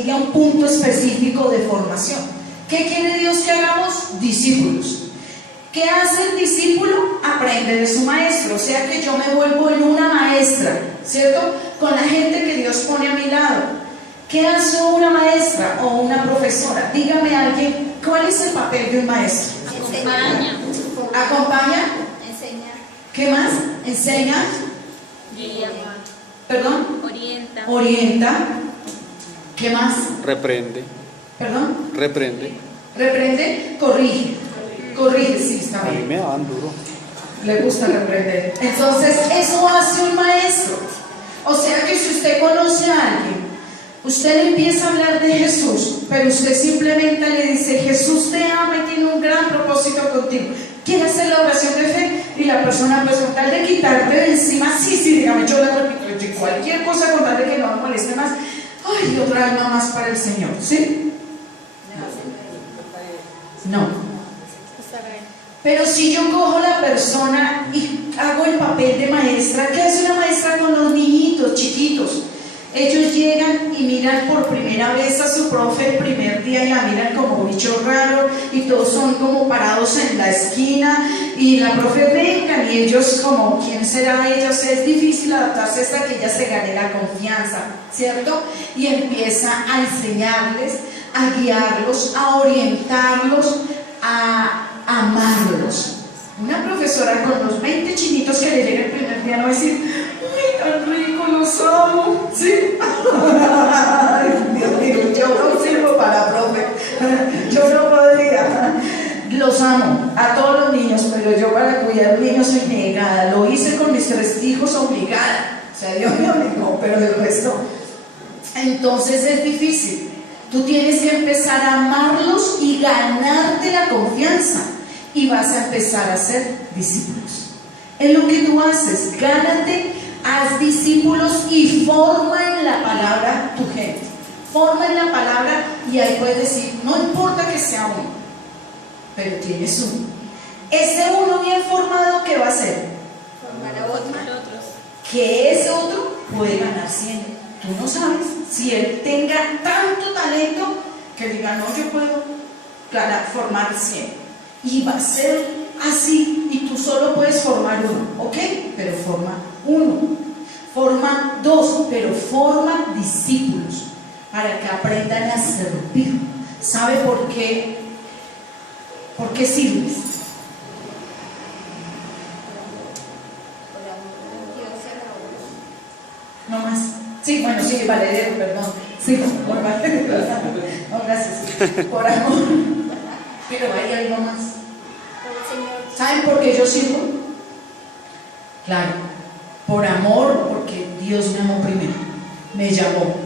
llegue a un punto específico de formación. ¿Qué quiere Dios que hagamos? Discípulos. ¿Qué hace el discípulo? Aprende de su maestro. O sea que yo me vuelvo en una maestra, ¿cierto? Con la gente que Dios pone a mi lado. ¿Qué hace una maestra o una profesora? Dígame alguien, ¿cuál es el papel de un maestro? Acompaña. ¿Acompaña? Enseña. ¿Qué más? ¿Enseña? Guía. ¿Perdón? Orienta. Orienta. ¿Qué más? Reprende. ¿Perdón? Reprende. Reprende, corrige. Corrige, sí, está A mí bien. me daban duro. Le gusta reprender. Entonces, eso hace un maestro. O sea que si usted conoce a alguien, usted le empieza a hablar de Jesús, pero usted simplemente le dice, Jesús te ama y tiene un gran propósito contigo. ¿Quiere hacer la oración de fe? Y la persona, pues con tal de quitarte de encima, sí, dígame, yo le repito, yo cualquier cosa con tal de que no me moleste más, ay, otra alma más para el Señor, ¿sí? No. Pero si yo cojo la persona y hago el papel de maestra, ¿qué hace una maestra con los niñitos chiquitos? Ellos llegan y miran por primera vez a su profe el primer día y la miran como bicho raro y todos son como parados en la esquina y la profe vengan y ellos como, ¿quién será ella? O sea, es difícil adaptarse hasta que ella se gane la confianza, ¿cierto? Y empieza a enseñarles, a guiarlos, a orientarlos, a amarlos. Una profesora con los 20 chinitos que le llega el primer día no va a decir, ¡ay, tan rico, los amo! ¿Sí? Ay, Dios mío, yo no sirvo para profe. Yo no podría. Los amo a todos los niños, pero yo para cuidar niños soy negada. Lo hice con mis 3 hijos obligada. O sea, Dios me obligó, pero del resto. Entonces es difícil. Tú tienes que empezar a amarlos y ganarte la confianza. Y vas a empezar a ser discípulos. Es lo que tú haces. Gánate, haz discípulos y forma en la palabra tu gente. Forma en la palabra y ahí puedes decir, no importa que sea uno, pero tienes uno. Ese uno bien formado, ¿qué va a hacer? Formar a otros. Que ese otro puede ganar 100. Tú no sabes si él tenga tanto talento que diga, no, yo puedo formar 100. Y va a ser así, y tú solo puedes formar uno, ¿ok? Pero forma uno, forma 2, pero forma discípulos para que aprendan a servir. ¿Sabe por qué? ¿Por qué sirves? No más. Sí, bueno, sí, Valeria, perdón. Sí, por Valeria. No, gracias. Por amor. Pero hay algo más. ¿Saben por qué yo sirvo? Claro, por amor, porque Dios me amó primero, me llamó.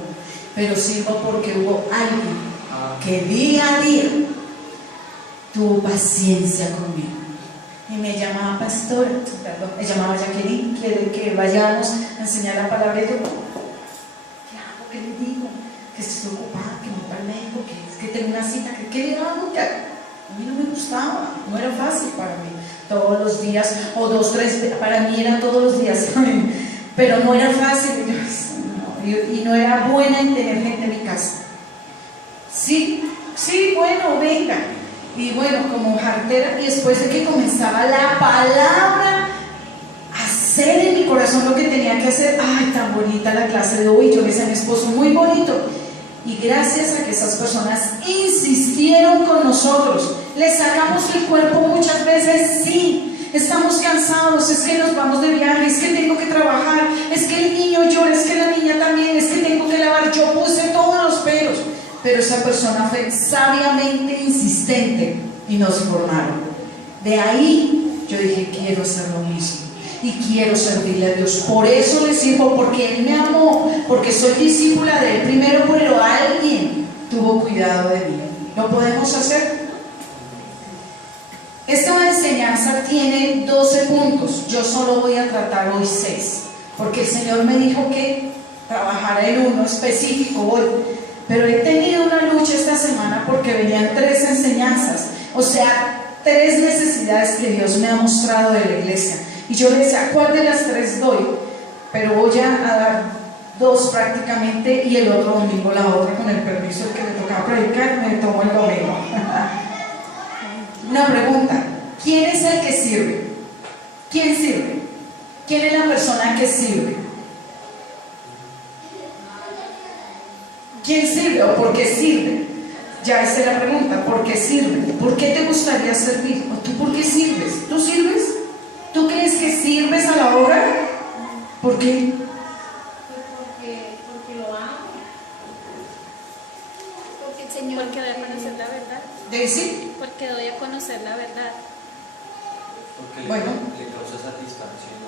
Pero sirvo porque hubo alguien que día a día tuvo paciencia conmigo. Y me llamaba pastora, perdón, me llamaba Jacqueline, quiere que vayamos a enseñar la palabra de Dios. ¿Qué hago? ¿Qué le digo? Que estoy ocupada, que no voy al médico, que tengo una cita, que ¿qué le hago? A mí no me gustaba, no era fácil para mí. Todos los días, o 2, 3, para mí era todos los días, pero no era fácil. Y no era buena en tener gente en mi casa. Sí, bueno, venga. Y bueno, como jartera, y después de que comenzaba la palabra a hacer en mi corazón lo que tenía que hacer, ay, tan bonita la clase de hoy, yo le decía a mi esposo, muy bonito. Y gracias a que esas personas insistieron con nosotros, les sacamos el cuerpo muchas veces, sí, estamos cansados, es que nos vamos de viaje, es que tengo que trabajar, es que el niño llora, es que la niña también, es que tengo que lavar, yo puse todos los pelos, pero esa persona fue sabiamente insistente y nos formaron. De ahí yo dije, quiero hacer lo mismo. Y quiero servirle a Dios, por eso le sirvo, porque Él me amó, porque soy discípula de Él primero, pero alguien tuvo cuidado de mí. ¿Lo podemos hacer? Esta enseñanza tiene 12 puntos, yo solo voy a tratar hoy 6, porque el Señor me dijo que trabajara en uno específico hoy, pero he tenido una lucha esta semana porque venían 3 enseñanzas, o sea, 3 necesidades que Dios me ha mostrado de la iglesia. Y yo le decía, ¿cuál de las 3 doy? Pero voy a dar 2 prácticamente y el otro domingo la otra con el permiso predicar, me tomo el domingo. Una pregunta, ¿quién es el que sirve? ¿Quién sirve? ¿Quién es la persona que sirve? ¿Quién sirve o por qué sirve? Ya esa es la pregunta, ¿por qué sirve? ¿Por qué te gustaría servir? ¿O tú por qué sirves? ¿Tú sirves? ¿Tú crees que sirves a la obra? ¿Por qué? Porque lo amo. Porque el Señor. Porque doy a conocer la verdad. ¿Daisy? Porque doy a conocer la verdad. Porque Bueno, le causa satisfacción.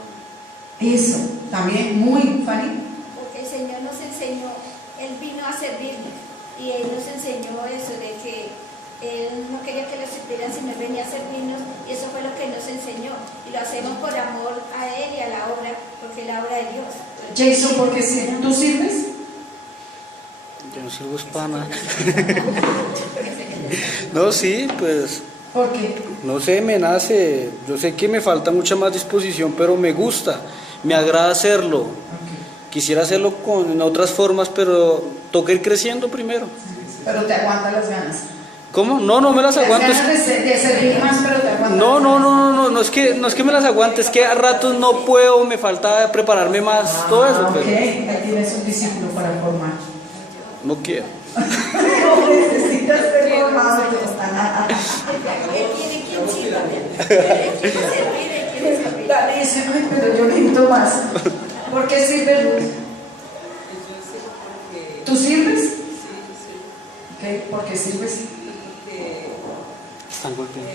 eso, también muy, Fanny. Porque el Señor nos enseñó, Él vino a servirnos y Él nos enseñó eso de que Él no quería que lo sirvieran, sino Él venía a servirnos y eso fue lo que nos enseñó y lo hacemos por amor a Él y a la obra, porque es la obra de Dios. Jason, ¿por qué sirve? ¿Tú sirves? Yo no sirvo para nada. No, sí, pues, ¿Por qué? no sé, me nace. Yo sé que me falta mucha más disposición, pero me gusta, me agrada hacerlo. Ok. Quisiera hacerlo en otras formas, pero toca ir creciendo primero. Pero te aguantan las ganas. ¿Cómo? No, no me las aguanto. Las ganas de servir más, pero te aguantan. No, las no, ganas. no, no, no es que me las aguante, es que a ratos no puedo, me falta prepararme más, todo eso, Ok, pero ahí tienes un discípulo para formar. no quiero. No necesitas ser formado. Él tiene quien sirva, Él quiere servir, Él quiere servir. Dale, dice, ay, pero yo necesito más. ¿Por qué sirve Ruth? ¿Tú sirves? Ok, ¿por qué sirves? Están golpeando.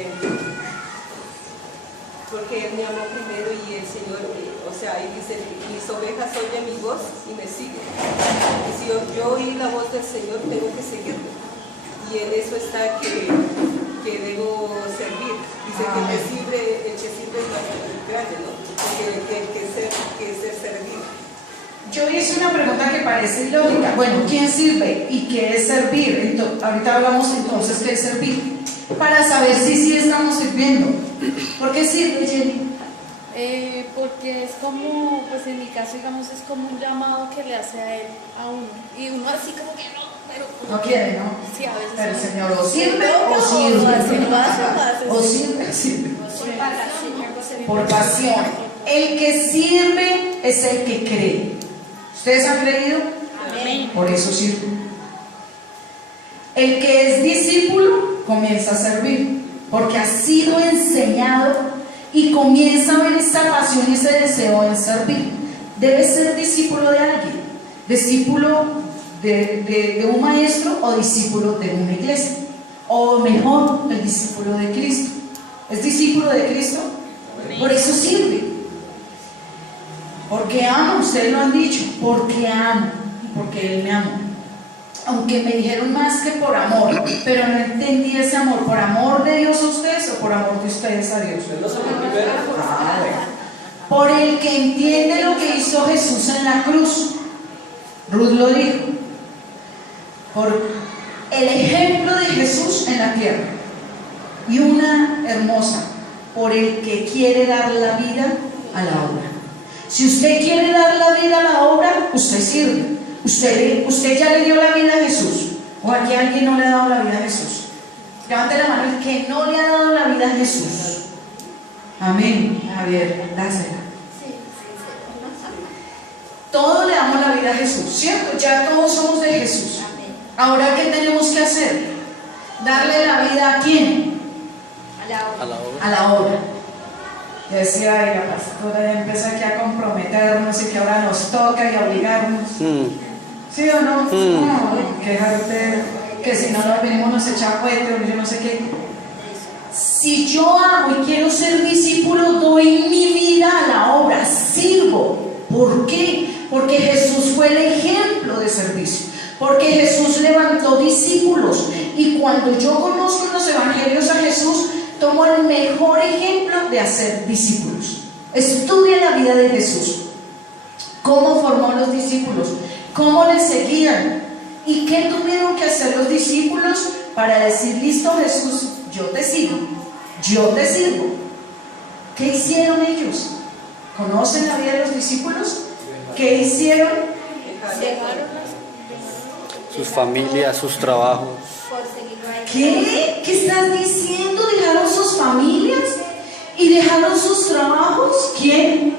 Porque Él me amó primero y el Señor, o sea, Él dice, mis ovejas oyen mi voz y me siguen. Y si yo oí la voz del Señor, tengo que seguirlo. Y en eso está que debo servir. Dice que el que sirve es más grande, ¿no? Porque el que ser servido. Yo hice una pregunta que parece ilógica. Bueno, ¿quién sirve y qué es servir? Entonces, ahorita hablamos entonces qué es servir. Para saber si sí estamos sirviendo. ¿Por qué sirve, Jenny? Porque es como, pues en mi caso, digamos, es como un llamado que le hace a él, a uno. Y uno así como que no, pero... No quiere, ¿no? Sí, a veces. Pero el no. Señor o sirve No, o sirve. o O sirve, sirve. Por Por pasión. El que sirve es el que cree. ¿Ustedes han creído? Amén. Por eso sirve. El que es discípulo comienza a servir, porque ha sido enseñado y comienza a ver esta pasión y ese deseo en servir. Debe ser discípulo de alguien, discípulo de un maestro o discípulo de una iglesia, o mejor, el discípulo de Cristo. ¿Es discípulo de Cristo? Por eso sirve. Porque amo, ustedes lo han dicho, porque amo, porque Él me amó. Aunque me dijeron más que por amor, pero no entendí ese amor, ¿por amor de Dios a ustedes o por amor de ustedes a Dios? Por el que entiende lo que hizo Jesús en la cruz. Ruth lo dijo. Por el ejemplo de Jesús en la tierra. Y una hermosa, por el que quiere dar la vida a la obra. Si usted quiere dar la vida a la obra, usted sirve. Usted ya le dio la vida a Jesús. O aquí alguien no le ha dado la vida a Jesús. Levante la mano el que no le ha dado la vida a Jesús. Amén. Javier, dásela. Todos le damos la vida a Jesús, ¿cierto? Ya todos somos de Jesús. Ahora, ¿qué tenemos que hacer? Darle la vida a quién? A la obra. A la obra. Yo decía, ay, la pastora ya empezó aquí a comprometernos y que ahora nos toca y a obligarnos. ¿Sí o no? No, quejarte, que si no nos venimos nos echa cohete o yo no sé qué. Si yo amo y quiero ser discípulo, doy mi vida a la obra, sirvo. ¿Por qué? Porque Jesús fue el ejemplo de servicio. Porque Jesús levantó discípulos. Y cuando yo conozco en los evangelios a Jesús, tomo el mejor ejemplo de hacer discípulos. Estudia la vida de Jesús. ¿Cómo formó a los discípulos? ¿Cómo les seguían? ¿Y qué tuvieron que hacer los discípulos para decir, listo Jesús, yo te sigo, yo te sirvo? ¿Qué hicieron ellos? ¿Conocen la vida de los discípulos? ¿Qué hicieron? sus familias, sus trabajos. por seguirlo a él. ¿Qué? ¿Qué estás diciendo? ¿Dejaron sus familias? ¿Y dejaron sus trabajos? ¿Quién?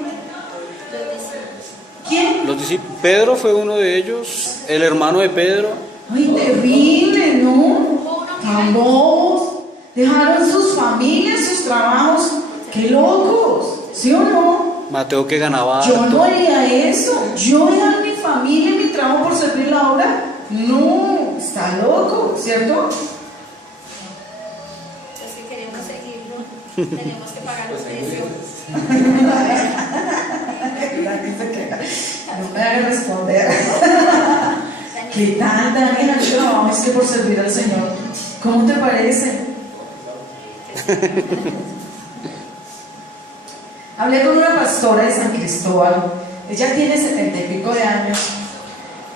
Los discípulos. ¿Quién? Los discípulos, Pedro fue uno de ellos, el hermano de Pedro. Ay, terrible, ¿no? Tan bobos. Dejaron sus familias, sus trabajos. ¡Qué locos! ¿Sí o no? Mateo, que ganaba Yo no harto. haría eso. ¿Yo dejar mi familia y mi trabajo por servir la obra? No, está loco, ¿cierto? Los que queremos seguirlo, tenemos que pagar los precios. No me hagas responder. ¿Qué tal, Daniel? Yo trabajo es que por servir al Señor. ¿Cómo te parece? Hablé con una pastora de San Cristóbal. Ella tiene 70 y pico de años.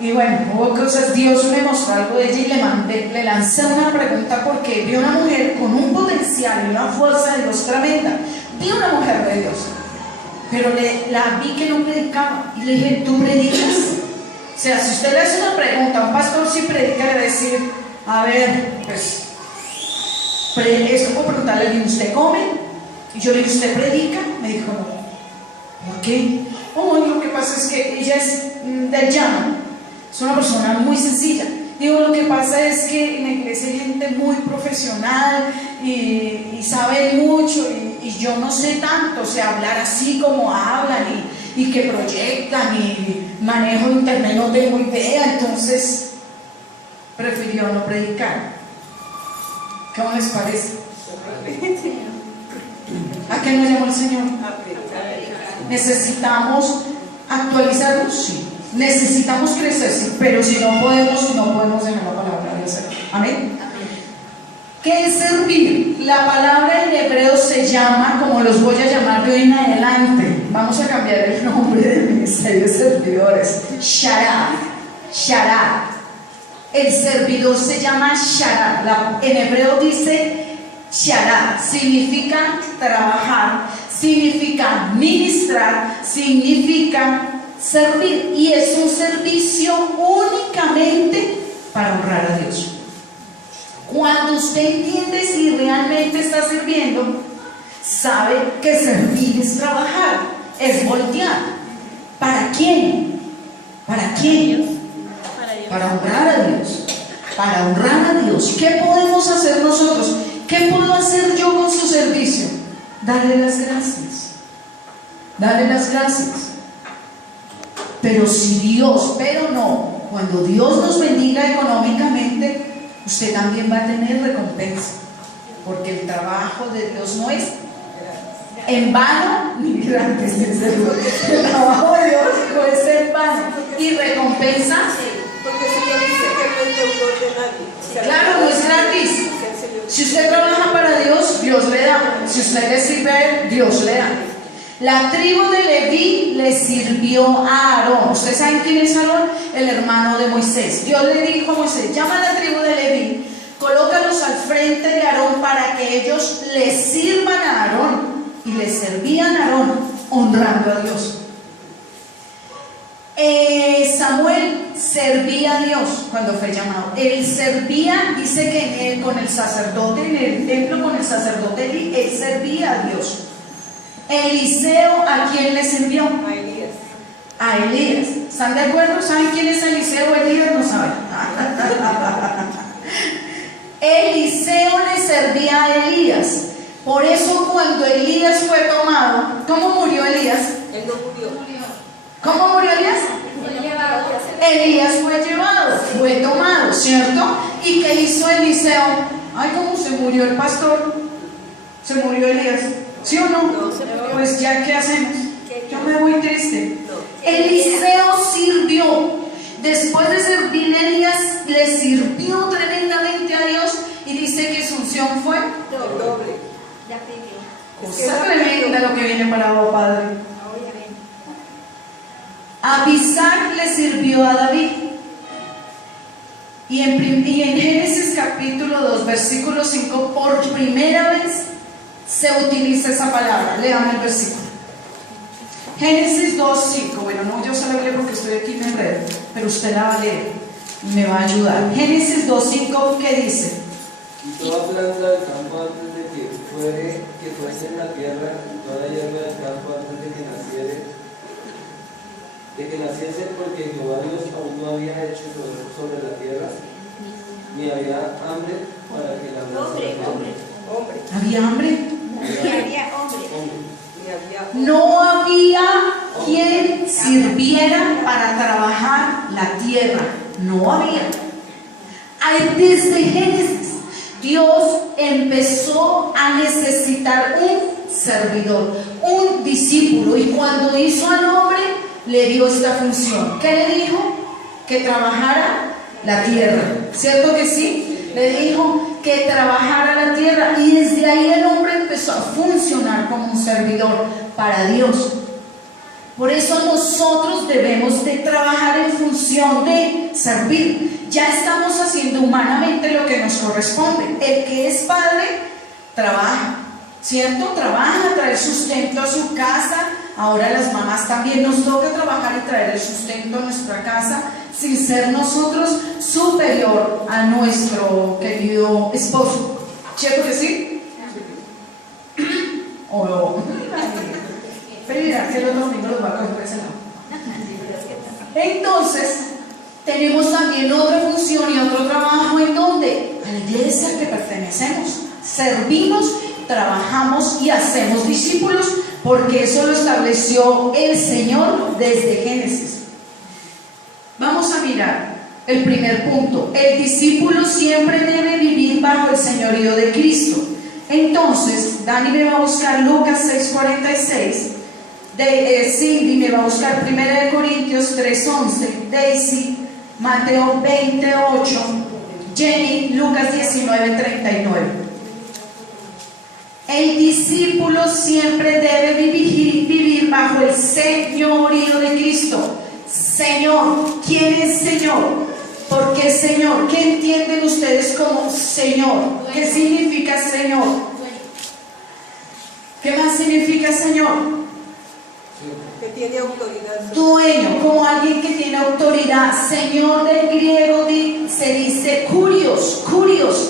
Y bueno, hubo cosas, Dios me mostró algo de ella y le lancé una pregunta porque vi una mujer con un potencial y una fuerza de Dios tremenda. Vi una mujer de Dios, pero la vi que no predicaba. Y le dije, ¿tú predicas? O sea, si usted le hace una pregunta a un pastor si predica, le va a decir, a ver, pues, es como preguntarle, ¿usted come? Y yo le dije, ¿usted predica? Me dijo, no. ¿Por qué? Oh, lo que pasa es que ella es del llano, es una persona muy sencilla. Digo, lo que pasa es que en la iglesia hay gente muy profesional y sabe mucho y yo no sé tanto, o sea, hablar así como hablan y que proyectan y manejo internet, no tengo idea, entonces prefirió no predicar. ¿Cómo les parece? ¿A qué nos llamó el Señor? ¿Necesitamos actualizarnos? Sí. ¿Necesitamos crecer? Sí. Pero si no podemos dejar la palabra de Dios. Amén. ¿Qué es servir? La palabra en hebreo se llama, como los voy a llamar de hoy en adelante, vamos a cambiar el nombre del ministerio de servidores, Sharad. Sharad. El servidor se llama Sharad. En hebreo dice Sharad, significa trabajar, significa ministrar, significa servir, y es un servicio únicamente para honrar a Dios. Cuando usted entiende si realmente está sirviendo, sabe que servir es trabajar, es voltear. ¿Para quién? ¿Para quién? Para honrar a Dios. Para honrar a Dios. ¿Qué podemos hacer nosotros? ¿Qué puedo hacer yo con su servicio? Darle las gracias. Darle las gracias. Pero si Dios, pero no, cuando Dios nos bendiga económicamente, usted también va a tener recompensa. Porque el trabajo de Dios no es en vano ni gratis. El trabajo de Dios no es en vano. Y recompensa. Porque el Señor dice que no es deudor de nadie. O sea, Claro, no es gratis. Si usted trabaja para Dios, Dios le da. Si usted le sirve a Él, Dios le da. La tribu de Leví le sirvió a Aarón. ¿Ustedes saben quién es Aarón? El hermano de Moisés. Dios le dijo a Moisés, llama a la tribu de Leví, colócalos al frente de Aarón para que ellos le sirvan a Aarón. Y le servían a Aarón, honrando a Dios. Samuel servía a Dios cuando fue llamado. Él servía, dice que con el sacerdote, en el templo con el sacerdote, él servía a Dios. Eliseo, ¿a quién le sirvió? A Elías. A Elías. ¿Están de acuerdo? ¿Saben quién es Eliseo? Elías no saben. Eliseo le servía a Elías. Por eso cuando Elías fue tomado, ¿cómo murió Elías? Él no murió. ¿Cómo murió Elías? Elías fue llevado, fue tomado, ¿cierto? ¿Y qué hizo Eliseo? Ay, ¿cómo se murió el pastor? ¿Se murió Elías? ¿Sí o no? No, se murió. Pues ya, ¿qué hacemos? Yo me voy triste. No. Eliseo sirvió. Después de servir, Elías le sirvió tremendamente a Dios y dice que su unción fue El doble. Ya pidió. cosa tremenda lo que viene para vos, Padre. Obviamente. Abisag le sirvió a David. Y en Génesis capítulo 2, versículo 5, por primera vez se utiliza esa palabra. Lean el versículo. Génesis 2, 5. Bueno, no, yo se la leo porque estoy aquí en enredo, pero usted la va a leer. me va a ayudar. Génesis 2:5, ¿qué dice? Y toda planta del campo antes de que fuese en la tierra, toda hierba del campo antes de que naciese, porque Jehová Dios aún no había hecho sobre la tierra, ni había hambre para que la Hombre. ¿Había hambre? Y había hombre. Y había No había quien sirviera para trabajar la tierra. No había. Desde Génesis, Dios empezó a necesitar un servidor, un discípulo. Y cuando hizo al hombre, le dio esta función. ¿Qué le dijo? Que trabajara la tierra. ¿Cierto que sí? Le dijo que trabajara la tierra. Y desde ahí el hombre empezó a funcionar como un servidor para Dios. Por eso nosotros debemos de trabajar en función de servir. Ya estamos haciendo humanamente lo que nos corresponde. El que es padre, trabaja, ¿cierto? Trabaja, trae sustento a su casa. Ahora las mamás también nos toca trabajar y traer el sustento a nuestra casa sin ser nosotros superior a nuestro querido esposo. ¿Cierto que sí? O pero mira, que los domingos los va a coger por ese lado. Entonces, tenemos también otra función y otro trabajo en donde a la iglesia que pertenecemos, servimos, trabajamos y hacemos discípulos, porque eso lo estableció el Señor desde Génesis. Vamos a mirar el primer punto. El discípulo siempre debe vivir bajo el señorío de Cristo. Entonces, Dani me va a buscar Lucas 6:46. Cindy me va a buscar 1 Corintios 3:11. Daisy, Mateo 20:8. Jenny, Lucas 19:39. El discípulo siempre debe vivir bajo el señorío de Cristo. Señor, ¿quién es Señor? ¿Por qué Señor? ¿Qué entienden ustedes como Señor? ¿Qué significa Señor? ¿Qué más significa Señor? que tiene autoridad. Dueño, como alguien que tiene autoridad. Señor del griego se dice kurios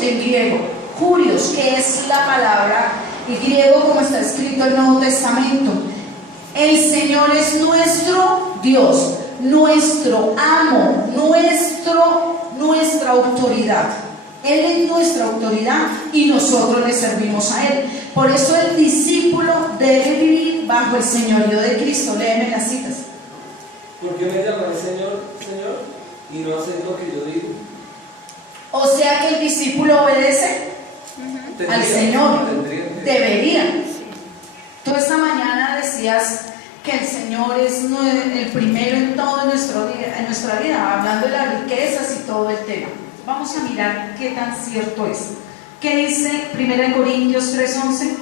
en griego. Kurios, que es la palabra en griego como está escrito en el Nuevo Testamento. El Señor es nuestro Dios, nuestro amo, nuestra autoridad. Él es nuestra autoridad y nosotros le servimos a Él. Por eso el discípulo debe vivir bajo el señorío de Cristo. Léeme las citas. ¿Por qué me llamáis Señor, Señor, y no hacéis lo que yo digo? O sea que el discípulo obedece al Señor. Debería. Tú esta mañana decías que el Señor es el primero en todo en nuestra vida, hablando de las riquezas y todo el tema. Vamos a mirar qué tan cierto es. ¿Qué dice 1 Corintios 3:11?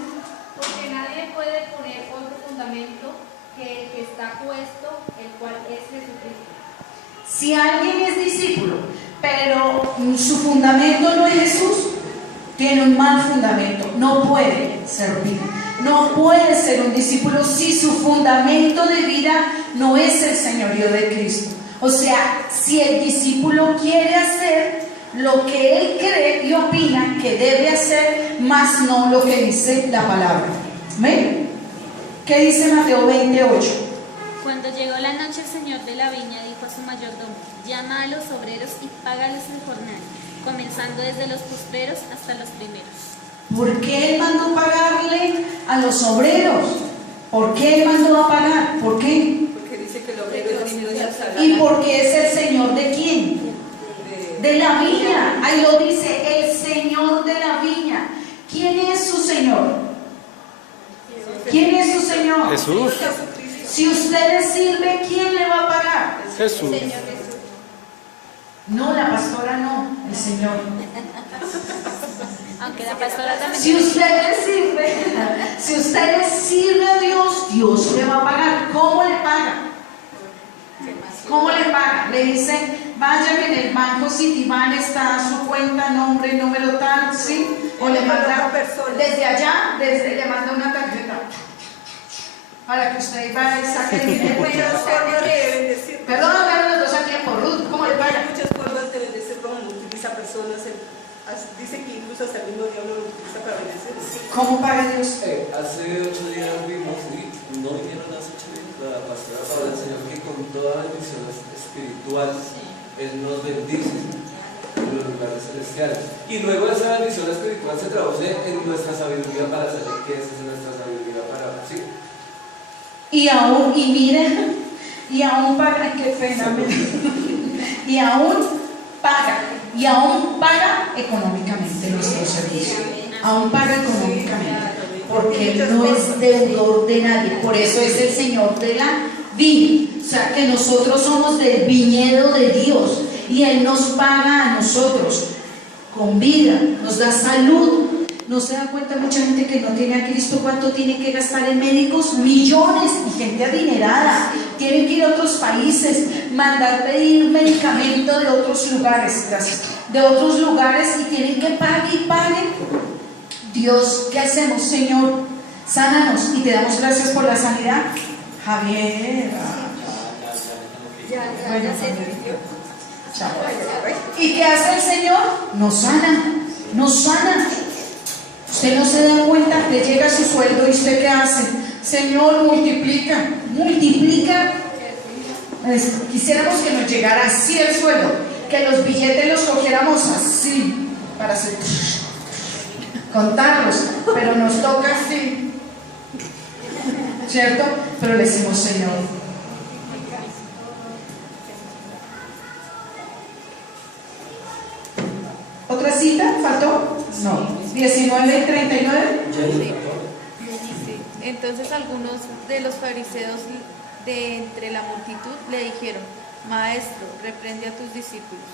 Porque nadie puede poner otro fundamento que el que está puesto, el cual es Jesucristo. Si alguien es discípulo, pero su fundamento no es Jesús, tiene un mal fundamento, no puede servir, no puede ser un discípulo si su fundamento de vida no es el señorío de Cristo. O sea, si el discípulo quiere hacer lo que él cree y opina que debe hacer, más no lo que dice la palabra. ¿Ven? ¿Qué dice Mateo 20:8? Cuando llegó la noche, el señor de la viña dijo a su mayordomo: llama a los obreros y págales el jornal, comenzando desde los postreros hasta los primeros. ¿Por qué él mandó pagarle a los obreros? ¿Por qué él mandó a pagar? ¿Por qué? Porque dice que el obrero es digno de la salada. ¿Y porque es el señor de quién? De la viña. Ahí lo dice, el señor de la viña. ¿Quién es su señor? ¿Quién es su señor? Jesús. Si usted le sirve, ¿quién le va a pagar? Jesús. No, la pastora no, el Señor. Aunque la pastora también. Si usted le sirve a Dios, Dios le va a pagar. ¿Cómo le paga? ¿Cómo le paga? Le dicen, vaya que en el banco Citibank está su cuenta, nombre, número tal, ¿sí? O le manda desde allá, le manda una tarjeta para que usted vaya y saque el dinero. Perdón, los dos a tiempo. Ruth, ¿cómo le paga? Muchas formas de personas, dice que incluso hasta el mismo diablo lo utiliza para bendecir. ¿Cómo paga Dios? Hace 8 días vimos, no vinieron hace 8 días, la pastora Paula enseñó que con toda bendición espiritual Él nos bendice en los lugares celestiales. Y luego esa bendición espiritual se traduce en nuestra sabiduría para saber qué es nuestra sabiduría para ¿sí? Y aún, y mira, y aún paga, qué pena, y aún paga económicamente nuestro servicio, aún paga económicamente, porque Él no es deudor de nadie, por eso es el Señor de la viña, o sea que nosotros somos del viñedo de Dios, y Él nos paga a nosotros con vida, nos da salud. No se da cuenta mucha gente que no tiene a Cristo cuánto tiene que gastar en médicos, millones, y gente adinerada, tienen que ir a otros países, mandar pedir medicamento de otros lugares, gracias, de otros lugares, y tienen que pagar y paguen. Dios, ¿qué hacemos, Señor? Sánanos, y te damos gracias por la sanidad. Javier, bueno, chao. ¿Y qué hace el Señor? Nos sana, nos sana. Usted no se da cuenta, le llega su sueldo y usted ¿qué hace? Señor, multiplica, multiplica. Quisiéramos que nos llegara así el sueldo, que los billetes los cogiéramos así, para hacer, contarlos, pero nos toca así, ¿cierto? Pero le decimos, Señor. ¿Otra cita? ¿Faltó? No. 19 y 39. Sí. Entonces algunos de los fariseos de entre la multitud le dijeron: Maestro, reprende a tus discípulos.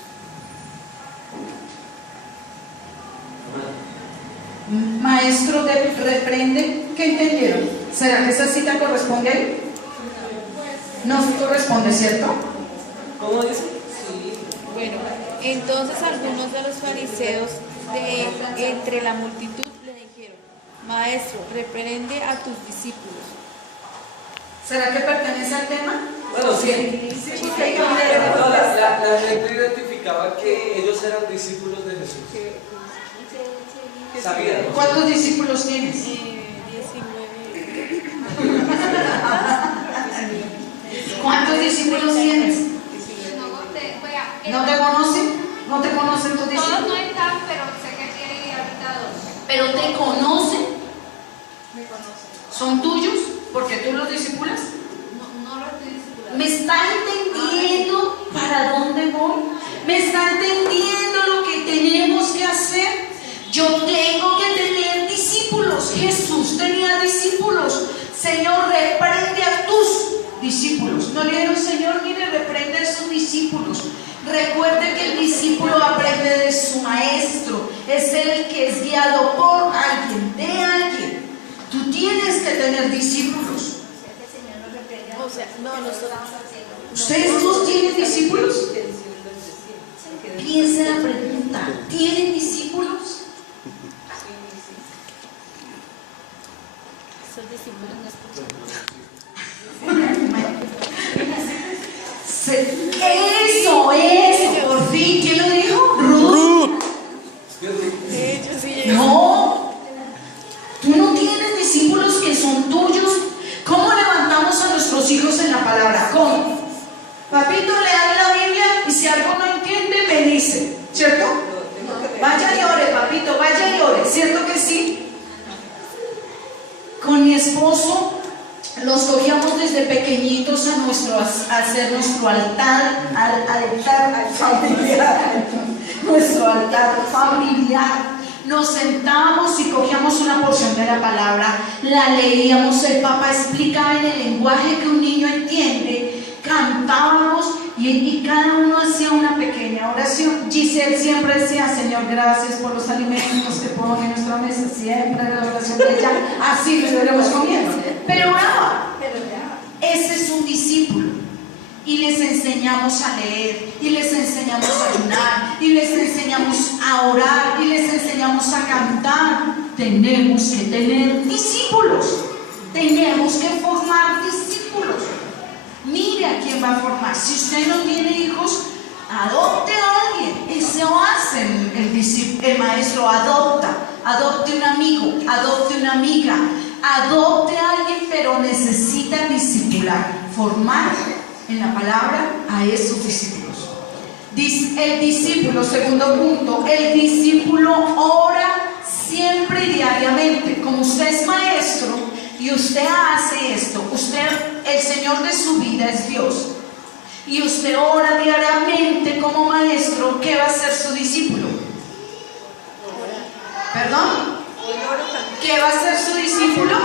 Maestro, reprende. ¿Qué entendieron? ¿Será que esa cita corresponde a él? No corresponde, ¿cierto? ¿Cómo dice? Sí. Bueno, entonces algunos de los fariseos de entre la multitud le dijeron: Maestro, reprende a tus discípulos. ¿Será que pertenece al tema? Bueno, sí. No, la gente identificaba que ellos eran discípulos de Jesús. Sabían. ¿Cuántos discípulos tienes? 19. ¿Cuántos discípulos tienes? ¿No te conocen? ¿No te conocen tus discípulos? Todos no están, pero sé que tiene ahorita 2. ¿Pero te conocen? Me conocen. ¿Son tuyos? ¿Porque tú los discipulas? No los estoy discipulando. ¿Me está entendiendo para dónde voy? ¿Me está entendiendo lo que tenemos que hacer? Yo tengo que tener discípulos. Jesús tenía discípulos. Señor, reprende a tus discípulos. No le dijeron, Señor, mire, reprende a sus discípulos. Recuerde que el discípulo aprende de su maestro. Es el que es guiado por alguien, de alguien. Tú tienes que tener discípulos. O sea, no, nosotros. ¿Ustedes dos tienen discípulos? Piensa la pregunta. ¿Tienen discípulos? Esos discípulos no escuchan. Eso, por fin, ¿quién lo dijo? Ruth. No, tú no tienes discípulos que son tuyos. ¿Cómo levantamos a nuestros hijos en la palabra? ¿Cómo? Papito, lea la Biblia y si algo no entiende, me dice, ¿cierto? Vaya y ore, papito, vaya y ore, ¿cierto que sí? Con mi esposo los cogíamos desde pequeñitos a hacer nuestro altar familiar, nuestro altar familiar. Nos sentábamos y cogíamos una porción de la palabra, la leíamos, el papá explicaba en el lenguaje que un niño entiende, cantábamos y cada uno hacía una pequeña oración. Giselle siempre decía, Señor, gracias por los alimentos que ponen en nuestra mesa, siempre la oración de ella, así lo iremos comiendo. Pero oraba. Ese es un discípulo. Y les enseñamos a leer, y les enseñamos a ayunar, y les enseñamos a orar, y les enseñamos a cantar. Tenemos que tener discípulos. Tenemos que formar discípulos. Mire a quién va a formar. Si usted no tiene hijos, Adopte a alguien. Eso hace el maestro, adopte un amigo, adopte una amiga, adopte a alguien, pero necesita discipular, formar en la palabra a esos discípulos. El discípulo, segundo punto, el discípulo ora siempre y diariamente. Como usted es maestro y usted hace esto, el Señor de su vida es Dios, y usted ora diariamente como maestro, ¿qué va a hacer su discípulo? ¿Perdón? ¿Qué va a hacer su discípulo?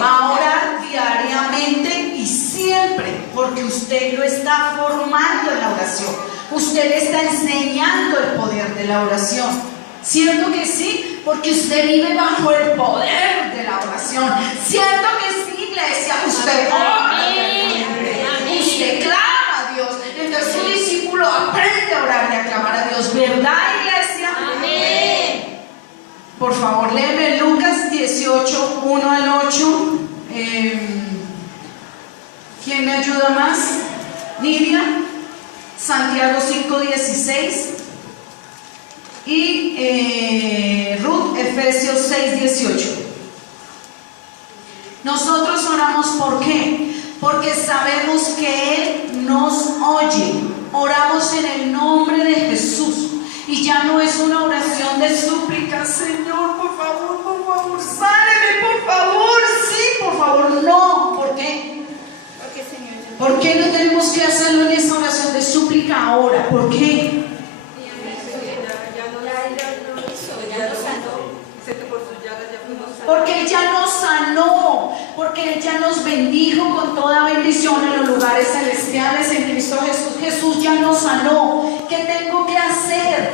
Va a orar diariamente y siempre, porque usted lo está formando en la oración. Usted le está enseñando el poder de la oración. ¿Cierto que sí? Porque usted vive bajo el poder de la oración. ¿Cierto que sí, iglesia? Usted ora, usted clama a Dios. Entonces su discípulo aprende a orar y a clamar a Dios. ¿Verdad, iglesia? Amén. Por favor, léeme Lucas 18, 1 al 8. ¿Quién me ayuda más? Nidia. Santiago 5, 16. Y Ruth, Efesios 6, 18. Nosotros oramos, ¿por qué? Porque sabemos que Él nos oye. Oramos en el nombre de Jesús. Y ya no es una oración de súplica, Señor, por favor, sáneme, por favor, sí, por favor, no. ¿Por qué? Porque, Señor, ¿Por qué no tenemos que hacerlo en esa oración de súplica ahora? ¿Por qué? Porque Él ya nos sanó, porque Él ya nos bendijo con toda bendición en los lugares celestiales en Cristo Jesús. Jesús ya nos sanó. ¿Qué tengo que hacer?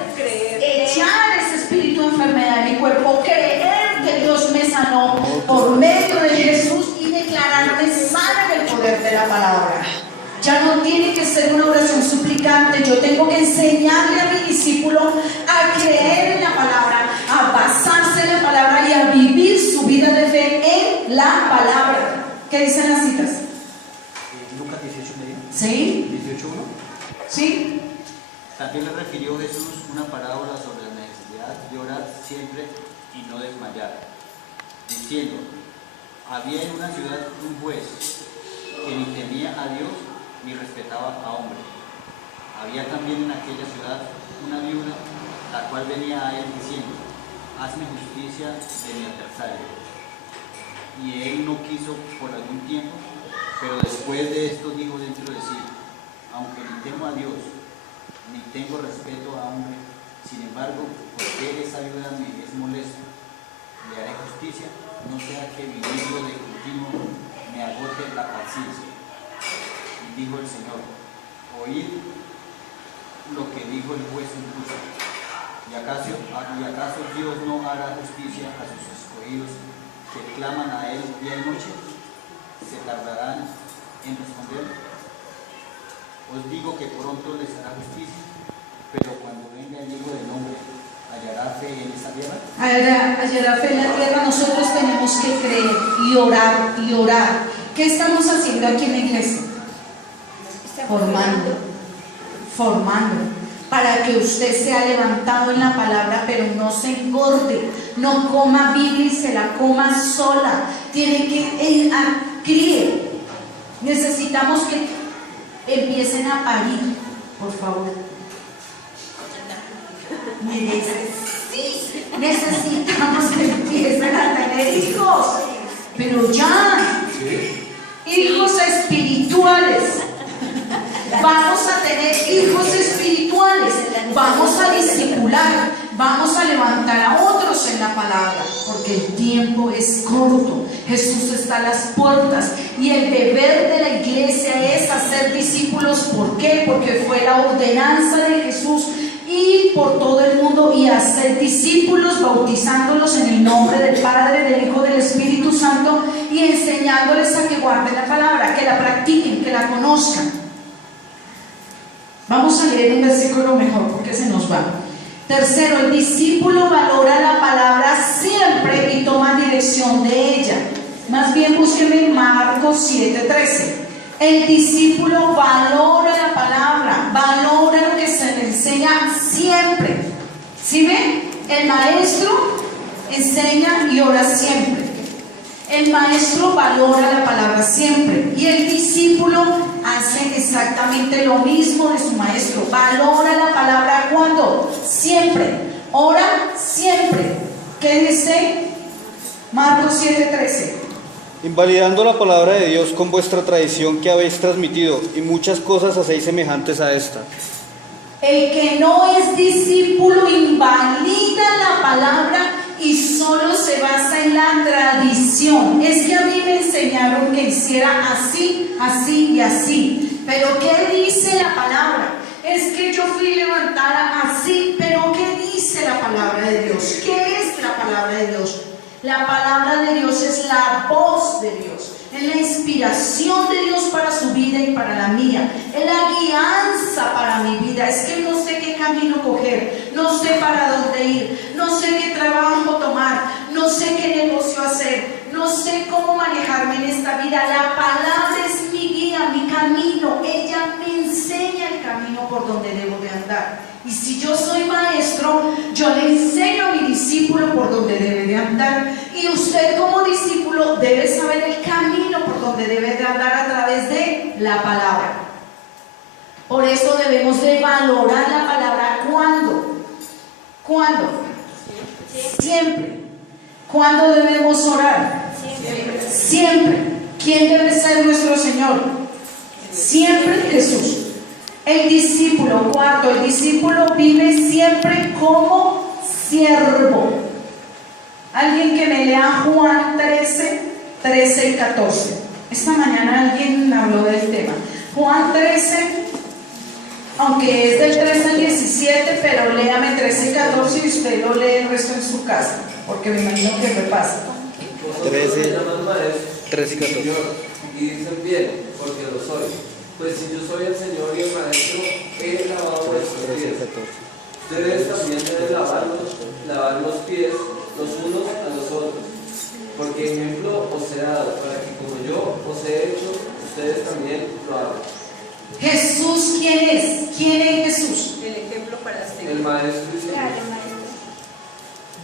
Echar ese espíritu de enfermedad en mi cuerpo, creer que Dios me sanó por medio de Jesús y declararme sana en el poder de la palabra. Ya no tiene que ser una oración suplicante. Yo tengo que enseñarle a mi discípulo a creer en la palabra, a basarse en la palabra y a vivir su vida de fe en la palabra. ¿Qué dicen las citas? Lucas 18:1. ¿Sí? 18:1. ¿Sí? También le refirió Jesús una parábola sobre la necesidad de orar siempre y no desmayar, diciendo: había en una ciudad un juez que ni temía a Dios ni respetaba a hombre. Había también en aquella ciudad una viuda, la cual venía a él diciendo: hazme justicia de mi adversario. Y él no quiso por algún tiempo, pero después de esto dijo dentro de sí: aunque ni temo a Dios, ni tengo respeto a hombre, sin embargo, porque esa viuda me es molesta, le haré justicia, no sea que viviendo de continuo me agote la paciencia. Y dijo el Señor: oíd lo que dijo el juez injusto. ¿Y acaso Dios no hará justicia a sus escogidos que claman a Él día y noche? ¿Se tardarán en responder? Os digo que pronto les hará justicia, pero cuando venga el Hijo del Hombre, ¿hallará fe en esta tierra? Hallará fe en la tierra. Nosotros tenemos que creer y orar y orar. ¿Qué estamos haciendo aquí en la iglesia? Formando, para que usted sea levantado en la palabra, pero no se engorde, no coma Biblia y se la coma sola. Tiene que criar. Necesitamos que empiecen a parir, por favor. Necesitamos que empiecen a tener hijos, pero ya, hijos espirituales. Vamos a tener hijos espirituales, vamos a discipular, vamos a levantar a otros en la palabra, porque el tiempo es corto. Jesús está a las puertas y el deber de la iglesia es hacer discípulos. ¿Por qué? Porque fue la ordenanza de Jesús ir por todo el mundo y hacer discípulos, bautizándolos en el nombre del Padre, del Hijo, del Espíritu Santo, y enseñándoles a que guarden la palabra, que la practiquen, que la conozcan. Vamos a leer un versículo mejor porque se nos va. Tercero, el discípulo valora la palabra siempre y toma dirección de ella. Más bien búsqueme Marcos 7:13. El discípulo valora la palabra, valora lo que se le enseña siempre. ¿Sí ven? El maestro enseña y ora siempre. El maestro valora la palabra siempre. Y el discípulo hace exactamente lo mismo de su maestro. Valora la palabra ¿cuándo? Siempre. Ora siempre. ¿Qué dice? Marcos 7:13. Invalidando la palabra de Dios con vuestra tradición que habéis transmitido, y muchas cosas hacéis semejantes a esta. El que no es discípulo invalida la palabra y solo se basa en la tradición. Es que a mí me enseñaron que hiciera así, así y así. Pero ¿qué dice la palabra? Es que yo fui levantada así, pero ¿qué dice la palabra de Dios? ¿Qué es la palabra de Dios? La palabra de Dios es la voz de Dios, es la inspiración de Dios para su vida y para la mía, es la guianza para mi vida. Es que no sé qué camino coger, no sé para dónde ir, no sé qué trabajo tomar, no sé qué negocio hacer, no sé cómo manejarme en esta vida. La palabra es mi guía, mi camino, ella me enseña el camino por donde debo de andar. Y si yo soy maestro, yo le enseño a mi discípulo por donde debe de andar. Y usted como discípulo debe saber el camino por donde debe de andar a través de la palabra. Por eso debemos de valorar la palabra. ¿Cuándo? ¿Cuándo? Siempre. ¿Cuándo debemos orar? Siempre. ¿Quién debe ser nuestro Señor? Siempre Jesús. El discípulo, cuarto, el discípulo vive siempre como siervo. Alguien que me lea Juan 13 y 14. Esta mañana alguien habló del tema. Juan 13, aunque es del 13 al 17, pero léame 13 y 14 y usted lo lee el resto en su casa, porque me imagino que repasa. 13 y 14. Y dicen bien, porque lo soy. Pues si yo soy el Señor y el Maestro, he lavado vuestros pies. Ustedes también deben lavar los pies los unos a los otros. Porque ejemplo os he dado, para que como yo os he hecho, ustedes también lo hagan. Jesús, ¿quién es? ¿Quién es Jesús? El ejemplo para seguir. El Maestro y Señor.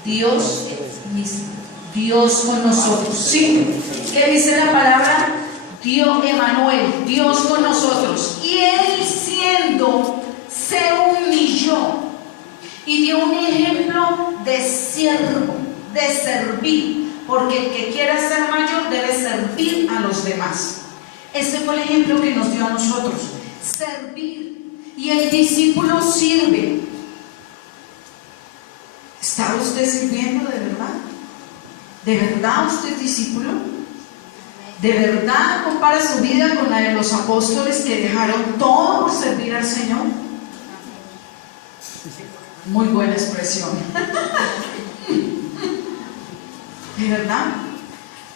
Dios mismo. Dios con nosotros. ¿Sí? ¿Qué dice la palabra? Dios Emanuel, Dios con nosotros. Y Él siendo, se humilló y dio un ejemplo de siervo, de servir, porque el que quiera ser mayor debe servir a los demás. Ese fue el ejemplo que nos dio a nosotros, servir. Y el discípulo sirve. ¿Está usted sirviendo de verdad? ¿De verdad usted es discípulo? ¿De verdad compara su vida con la de los apóstoles que dejaron todo por servir al Señor? Muy buena expresión. ¿De verdad?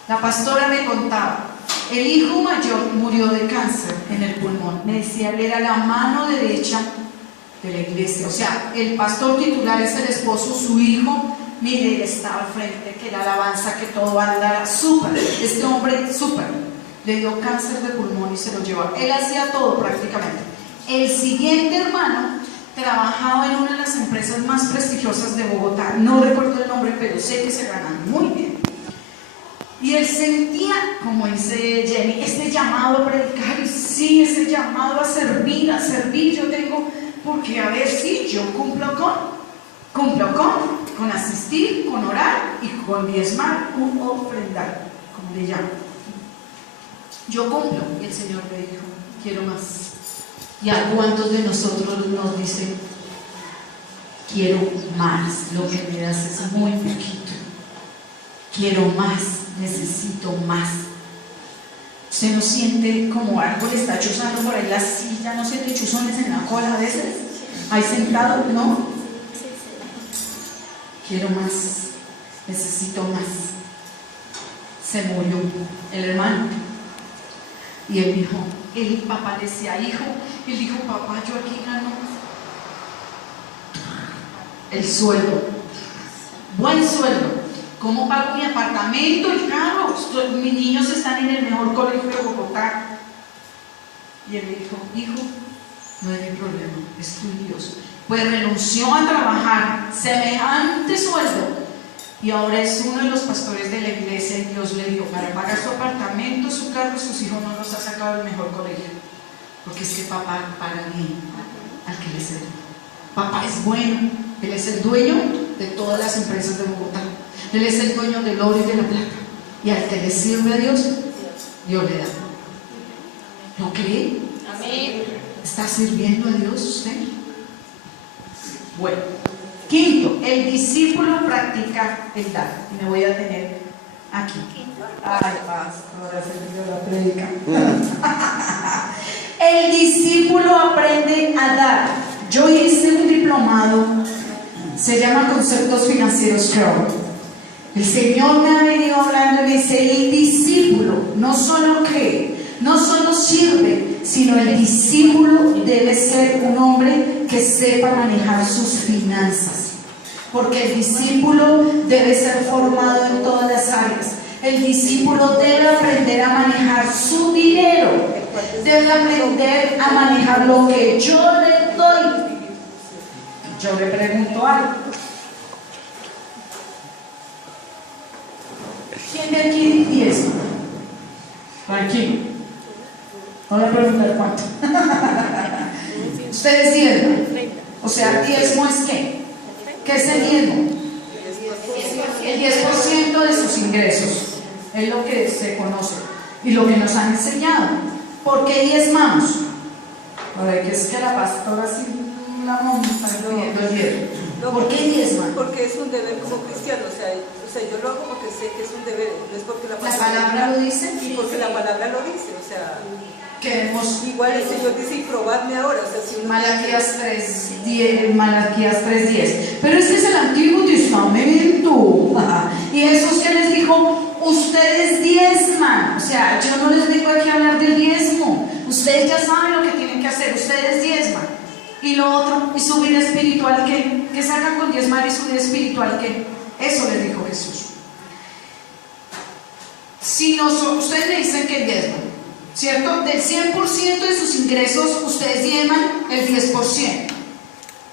La pastora me contaba, el hijo mayor murió de cáncer en el pulmón. Me decía, él era la mano derecha de la iglesia. O sea, el pastor titular es el esposo, su hijo. Mire, él estaba al frente, que la alabanza, que todo andara súper. Este hombre súper. Le dio cáncer de pulmón y se lo llevó. Él hacía todo prácticamente. El siguiente hermano trabajaba en una de las empresas más prestigiosas de Bogotá. No recuerdo el nombre, pero sé que se ganan muy bien. Y él sentía, como dice Jenny, este llamado a predicar. Y sí, ese llamado a servir, yo tengo, porque a ver si yo cumplo con asistir, con orar y con diezmar, un ofrendar, como le llaman. Yo cumplo. Y el Señor me dijo, quiero más. ¿Y a cuántos de nosotros nos dicen, quiero más? Lo que me das es muy poquito. Quiero más, necesito más. ¿Usted no siente como algo le está chuzando por ahí la silla? ¿No siente chuzones en la cola a veces? Ahí sentado, ¿no? Quiero más, necesito más. Se murió el hermano. Y él dijo, el papá le decía, hijo, él dijo, papá, yo aquí gano el sueldo, buen sueldo. ¿Cómo pago mi apartamento, el carro? Mis niños están en el mejor colegio de Bogotá. Y él le dijo, hijo, no es mi problema, es tu Dios. Pues renunció a trabajar semejante sueldo y ahora es uno de los pastores de la iglesia y Dios le dio para pagar su apartamento, su carro y sus hijos. No los ha sacado del mejor colegio, porque es que papá paga bien al que le sirve. Papá es bueno, él es el dueño de todas las empresas de Bogotá, él es el dueño del oro y de la plata, y al que le sirve a Dios, Dios le da. ¿Lo cree? Amén. ¿Está sirviendo a Dios usted? Bueno, quinto, el discípulo practica el dar. Y me voy a tener aquí. Ay, pastora, se me dio la predica. El discípulo aprende a dar. Yo hice un diplomado, se llama Conceptos Financieros Crow. El Señor me ha venido hablando y me dice, el discípulo no solo cree, no solo sirve, sino el discípulo debe ser un hombre que sepa manejar sus finanzas. Porque el discípulo debe ser formado en todas las áreas. El discípulo debe aprender a manejar su dinero, debe aprender a manejar lo que yo le doy. Yo le pregunto algo. ¿Quién de aquí diezma? Tranquilo. No voy a preguntar cuánto. Ustedes diezman. O sea, diezmo es ¿qué? ¿Qué es el diezmo? El 10% de sus ingresos. Es lo que se conoce y lo que nos han enseñado. ¿Por qué diezmamos? A ver, que es que la pastora sí la monta pidiendo el diezmo. ¿Por qué diezman? Porque es un deber como cristiano, o sea, yo lo hago porque sé que es un deber, no es porque la palabra lo dice. Y porque la palabra lo dice, o sea, queremos. Igual el Señor dice, y probadme ahora, o sea, si uno Malaquías 3:10, Malaquías 3:10. Pero este es el Antiguo Testamento. Y Jesús que les dijo, ustedes diezman. O sea, yo no les vengo aquí a hablar del diezmo. Ustedes ya saben lo que tienen que hacer, ustedes diezman. Y lo otro, y su vida espiritual, ¿qué sacan con diezmar y su vida espiritual? ¿Qué? Eso les dijo Jesús. Si ustedes me dicen que diezman, ¿cierto? Del 100% de sus ingresos, ustedes diezman el 10%.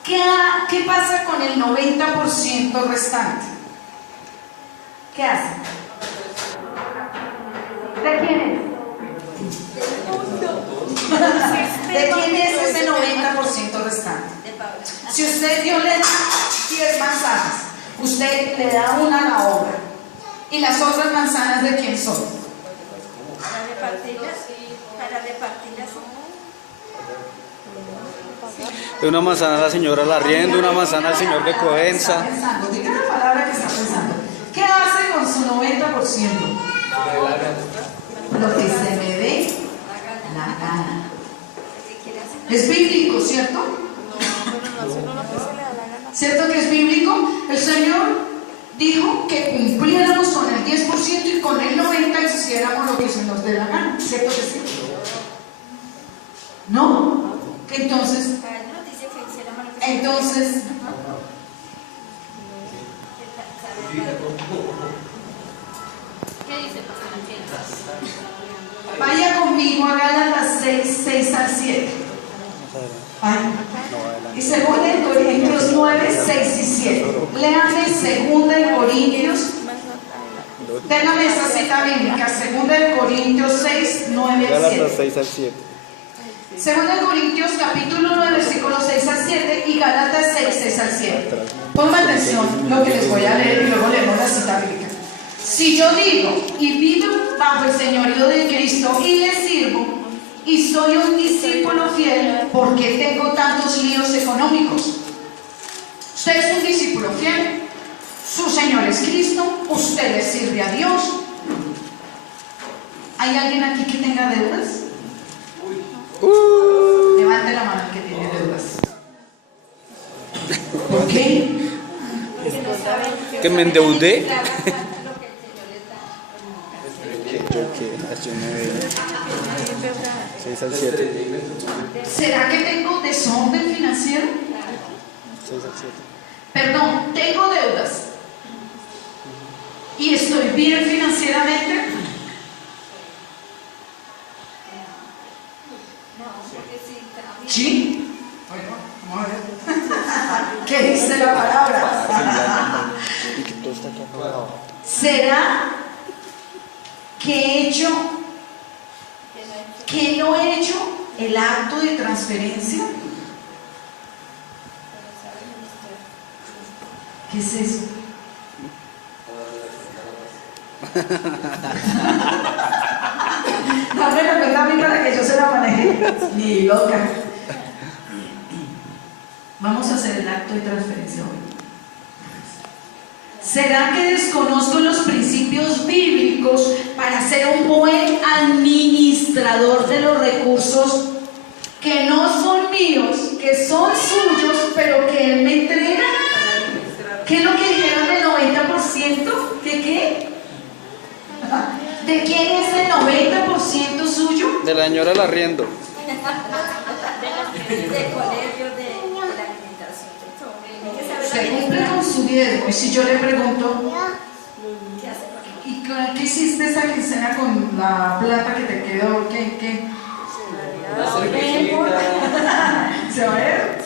¿Qué pasa con el 90% restante? ¿Qué hacen? ¿De quién es? ¿De quién es ese 90% restante? Si usted Dios le da 10 manzanas, usted le da una a la obra, ¿y las otras manzanas de quién son? Para repartirlas. De una manzana a la señora la arriendo, una manzana al señor de Codensa. Diga la palabra que está pensando. ¿Qué hace con su 90%? Lo que se me dé la gana. Es bíblico, ¿cierto? ¿Cierto que es bíblico? El Señor dijo que cumpliéramos con el 10% y con el 90% hiciéramos lo que se nos dé la gana. ¿Cierto que sí? ¿No? Entonces, ¿qué dice pastor? vaya conmigo a Gálatas 6 al 7. Y 2 Corintios 9, 6 y 7. Léame 2 Corintios. Téngame esa cita bíblica. 2 Corintios 6, 9 al 7. Gálatas 6 al 7. 2 Corintios capítulo 9, versículos 6 al 7 y Gálatas 6, 6 al 7. Ponga atención lo que les voy a leer y luego leemos la cita bíblica. Si yo digo y vivo bajo el señorío de Cristo y le sirvo y soy un discípulo fiel, ¿por qué tengo tantos líos económicos? Usted es un discípulo fiel, su Señor es Cristo, usted le sirve a Dios. ¿Hay alguien aquí que tenga deudas? Levante la mano el que tiene deudas. ¿Por qué? ¿Que me endeudé? ¿Será que tengo desorden financiero? Perdón, tengo deudas y estoy bien financieramente. ¿Será que no he hecho el acto de transferencia? ¿Qué es eso? No me lo cuenta a mí para que yo se la maneje. Ni loca. Vamos a hacer el acto de transferencia hoy. ¿Será que desconozco los principios bíblicos para ser un buen administrador de los recursos que no son míos, que son suyos, pero que Él me entrega? ¿Qué es lo que dijeron del 90%? ¿De qué? ¿De quién es el 90% suyo? De la señora del arriendo. Del colegio, de la alimentación, de todo. Se cumple con su diezmo. Y si yo le pregunto, ¿y qué hiciste esa quincena con la plata que te quedó? ¿Qué? ¿Se va a ver?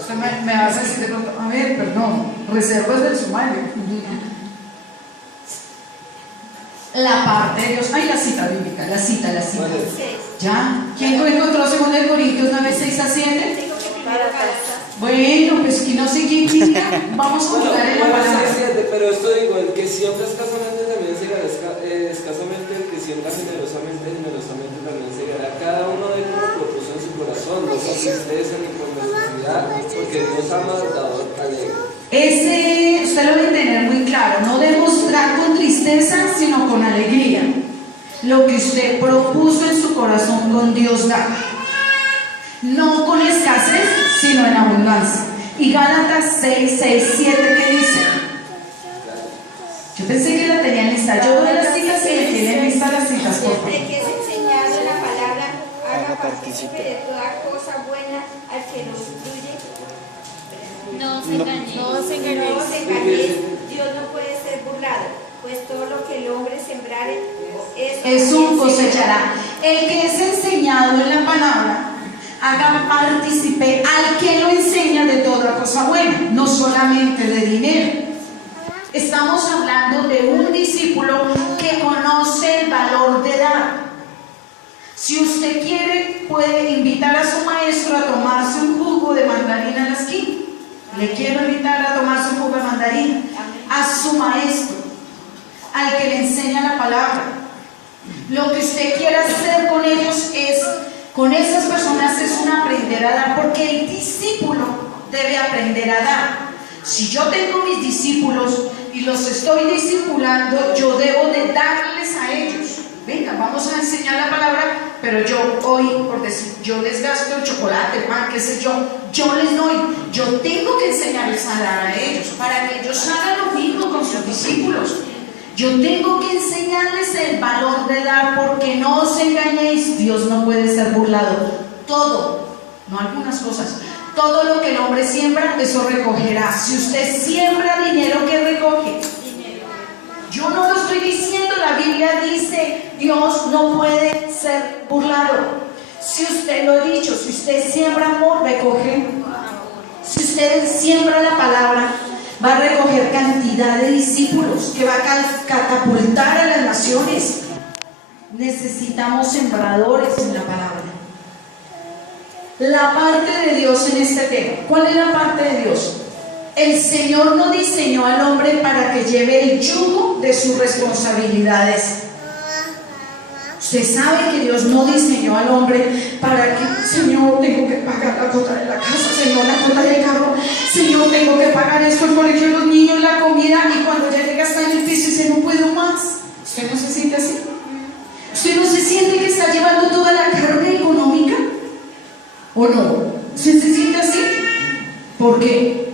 Usted me hace decir de pronto, a ver, perdón, reservas del sumario. La parte de Dios. Ay, la cita bíblica, la cita. ¿Ya? ¿Quién encontró 2 Corintios 9:6 a 7? Bueno, pues que no sé quién quita. Vamos a jugar en la palabra. Pero esto digo, el que siembra escasamente también segará escasamente, el que siembra generosamente también segará. Cada uno de ellos lo puso en su corazón, no con tristeza ni con necesidad, porque Dios ama al dador alegre. Usted lo debe tener muy claro, no demostrar con tristeza, sino con alegría. Lo que usted propuso en su corazón, con Dios da. No con escasez, sino en abundancia. Y Gálatas 6:7, ¿qué dice? Yo pensé que la tenían lista. Yo doy las citas y le tienen listas las citas, por favor. Siempre que es enseñado en la palabra, haga partícipe de toda cosa buena al que nos instruye. No se engañéis. No os engañéis. Dios no puede ser burlado, pues todo lo que el hombre sembrare, eso cosechará. El que es enseñado en la palabra, haga partícipe al que lo enseña de toda cosa buena, no solamente de dinero. Estamos hablando de un discípulo que conoce el valor de dar. Si usted quiere, puede invitar a su maestro a tomarse un jugo de mandarina en la esquina. Le quiero invitar a tomarse un jugo de mandarina. A su maestro, al que le enseña la palabra. Lo que usted quiera hacer con ellos con esas personas es un aprender a dar, porque el discípulo debe aprender a dar. Si yo tengo mis discípulos y los estoy discipulando, yo debo de darles a ellos. Venga, vamos a enseñar la palabra, pero yo hoy, por decir, yo les gasto el chocolate, el pan, qué sé yo les doy. Yo tengo que enseñarles a dar a ellos, para que ellos hagan lo mismo con sus discípulos. Yo tengo que enseñarles el valor de dar, porque no os engañéis, Dios no puede ser burlado. Todo, no algunas cosas, todo lo que el hombre siembra, eso recogerá. Si usted siembra dinero, ¿qué recoge? Yo no lo estoy diciendo, la Biblia dice, Dios no puede ser burlado. Si usted lo ha dicho, si usted siembra amor, recoge. Si usted siembra la palabra, va a recoger cantidad de discípulos que va a catapultar a las naciones. Necesitamos sembradores en la palabra. La parte de Dios en este tema. ¿Cuál es la parte de Dios? El Señor no diseñó al hombre para que lleve el yugo de sus responsabilidades. Usted sabe que Dios no diseñó al hombre para que, Señor, tengo que pagar la cuota de la casa, Señor, la cuota del carro, Señor, tengo que pagar esto, el colegio de los niños, la comida, y cuando ya llega hasta en el piso y dice, no puedo más. ¿Usted no se siente así? ¿Usted no se siente que está llevando toda la carga económica? ¿O no? ¿Usted se siente así? ¿Por qué?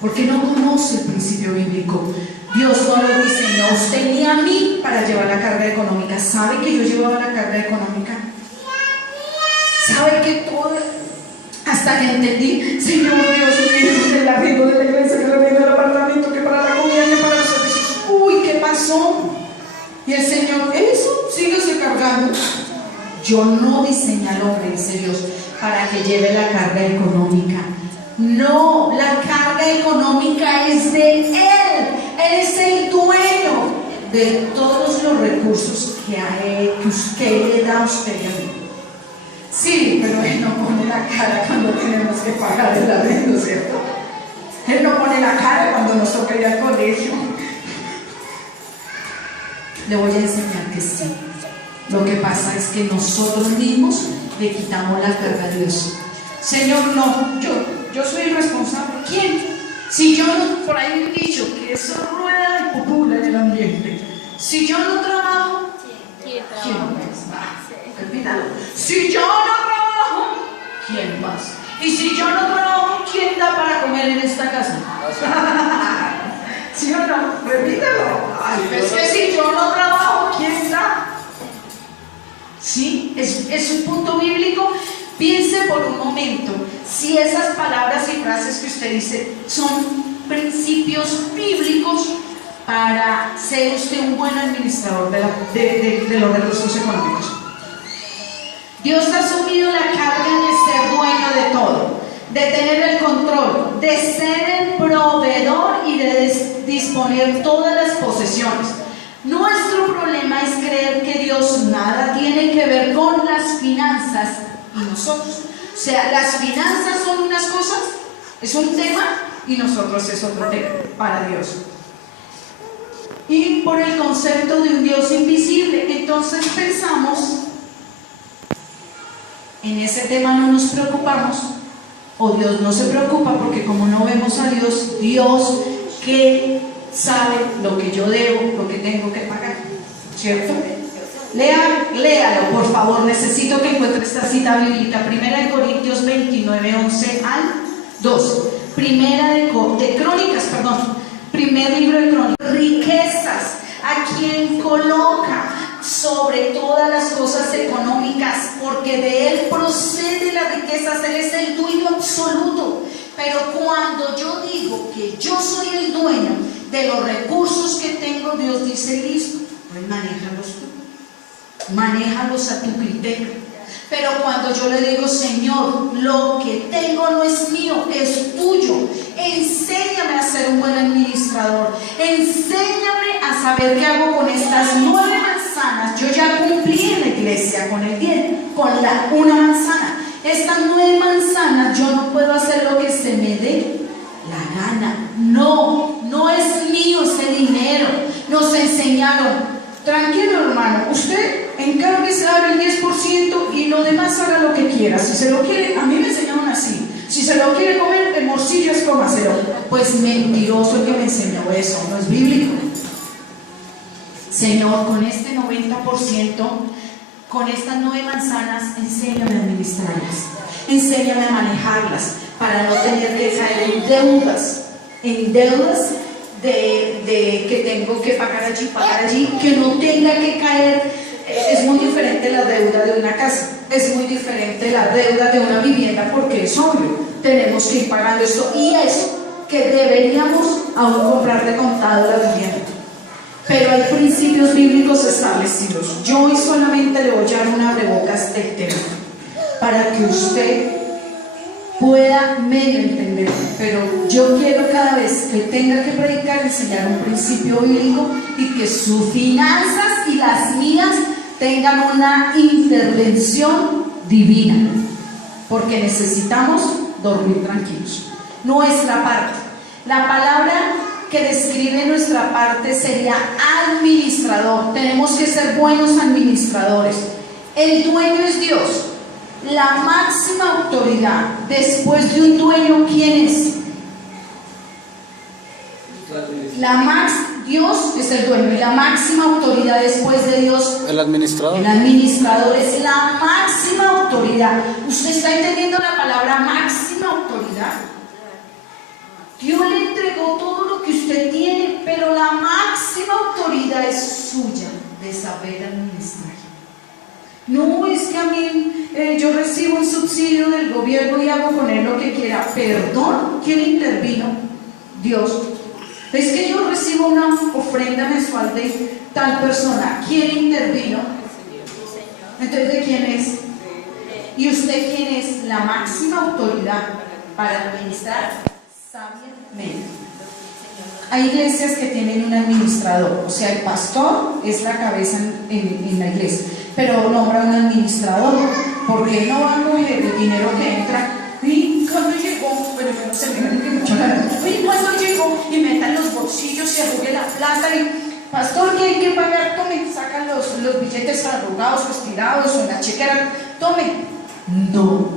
Porque no conoce el principio bíblico. Dios no lo diseñó a usted ni a mí para llevar la carga económica. ¿Sabe que yo llevaba la carga económica? ¿Sabe que todo? Hasta que entendí, Señor Dios mío, el arriendo de la iglesia, que el arriendo del apartamento, que para la comida, que para los servicios. Uy, ¿qué pasó? Y el Señor, eso, síguese cargando. Yo no diseñé al hombre, dice Dios, para que lleve la carga económica. No, la carga económica es de Él. Él es el dueño de todos los recursos que usted le da a usted y a mí. Sí, pero Él no pone la cara cuando tenemos que pagar el arriendo, ¿cierto? Él no pone la cara cuando nos toca ir al colegio. Le voy a enseñar que sí. Lo que pasa es que nosotros mismos le quitamos la carga a Dios. Señor, no, yo soy irresponsable. ¿Quién? Si yo no, por ahí me he dicho que eso rueda y popula en el ambiente. Si yo no trabajo, ¿quién más? Olvídalo. Si yo no trabajo, ¿quién más? Y si yo no trabajo, ¿quién da para comer en esta casa? ¿Sí o no? Repítalo. Es que si yo no trabajo, ¿quién da? Sí, es un punto bíblico. Piense por un momento si esas palabras y frases que usted dice son principios bíblicos para ser usted un buen administrador de los recursos económicos. Dios ha asumido la carga de ser dueño de todo, de tener el control, de ser el proveedor y de disponer todas las posesiones. Nuestro problema es creer que Dios nada tiene que ver con las finanzas y nosotros. O sea, las finanzas son unas cosas, es un tema, y nosotros es otro tema para Dios. Y por el concepto de un Dios invisible, entonces pensamos, en ese tema no nos preocupamos, o Dios no se preocupa porque como no vemos a Dios, Dios que sabe lo que yo debo, lo que tengo que pagar, ¿cierto? Léalo, por favor, necesito que encuentre esta cita bíblica, 1 Corintios 29, 11 al 2, primer libro de Crónicas, riquezas, a quien coloca sobre todas las cosas económicas, porque de Él procede las riquezas, Él es el dueño absoluto. Pero cuando yo digo que yo soy el dueño de los recursos que tengo, Dios dice, listo, pues manéjalos tú, manéjalos a tu criterio. Pero cuando yo le digo, Señor, lo que tengo no es mío, es tuyo, enséñame a ser un buen administrador, enséñame a saber qué hago con estas 9 manzanas. Yo ya cumplí en la iglesia con el 10, con una manzana. Estas 9 manzanas yo no puedo hacer lo que se me dé la gana. No es mío ese dinero. Nos enseñaron, tranquilo hermano, usted encárguese, haga el 10% y lo demás haga lo que quiera. Si se lo quiere, a mí me enseñaron así, si se lo quiere comer, el morcillo es cómaselo. Pues mentiroso el que me enseñó eso, no es bíblico. Señor, con este 90%, con estas 9 manzanas, enséñame a administrarlas, enséñame a manejarlas para no tener que caer en deudas de que tengo que pagar allí, que no tenga que caer. Es muy diferente la deuda de una casa, es muy diferente la deuda de una vivienda, porque es obvio, tenemos que ir pagando esto y eso que deberíamos aún comprar de contado la vivienda. Pero hay principios bíblicos establecidos. Yo hoy solamente le voy a dar un abrebocas del tema para que usted pueda medio entender. Pero yo quiero cada vez que tenga que predicar enseñar un principio bíblico y que sus finanzas y las mías tengan una intervención divina, porque necesitamos dormir tranquilos. Nuestra parte, la palabra que describe nuestra parte sería administrador. Tenemos que ser buenos administradores. El dueño es Dios, la máxima autoridad. Después de un dueño, ¿quién es? Dios es el dueño, y la máxima autoridad después de Dios, el administrador. El administrador es la máxima autoridad. ¿Usted está entendiendo la palabra máxima autoridad? Dios le entregó todo lo que usted tiene, pero la máxima autoridad es suya, de saber administrar. No es que a mí yo recibo un subsidio del gobierno y hago con él lo que quiera. Perdón, ¿quién intervino? Dios. Es que yo recibo una ofrenda mensual de tal persona. ¿Quién intervino? Entonces, ¿de quién es? ¿Y usted quién es? La máxima autoridad para administrar sabiamente. Hay iglesias que tienen un administrador, o sea, el pastor es la cabeza en la iglesia, pero nombra un administrador, porque no va a coger el dinero que entra. ¿Y cuándo llegó? Bueno, yo no sé, fíjate que mucho ganas. Oye, ¿cuándo llegó? Y metan los bolsillos, se arrugue la plata y, pastor, ¿qué hay que pagar? Tome, sacan los billetes arrugados o estirados o en la chequera, tome. No.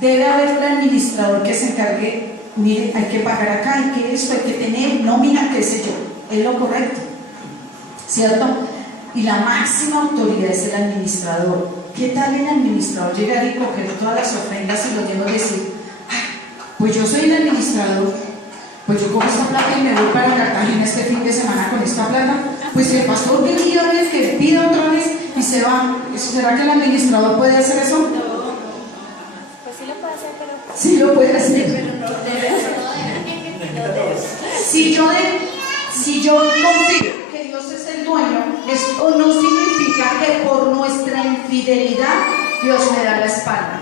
Debe haber un administrador que se encargue, mire, hay que pagar acá, hay que esto, hay que tener nómina, qué sé yo. Es lo correcto, ¿cierto? Y la máxima autoridad es el administrador. ¿Qué tal el administrador llegar y coger todas las ofrendas y los llenos decir, ay, pues yo soy el administrador, pues yo cojo esta plata y me voy para Cartagena este fin de semana con esta plata? Pues el pastor viene y otra vez que pide otra vez y se va. ¿Será que el administrador puede hacer eso? Pues sí lo puede hacer, pero... Sí lo puede hacer. Pero no debe hacerlo. Si yo confío que Dios es el dueño, esto no significa que por nuestra infidelidad Dios me da la espalda.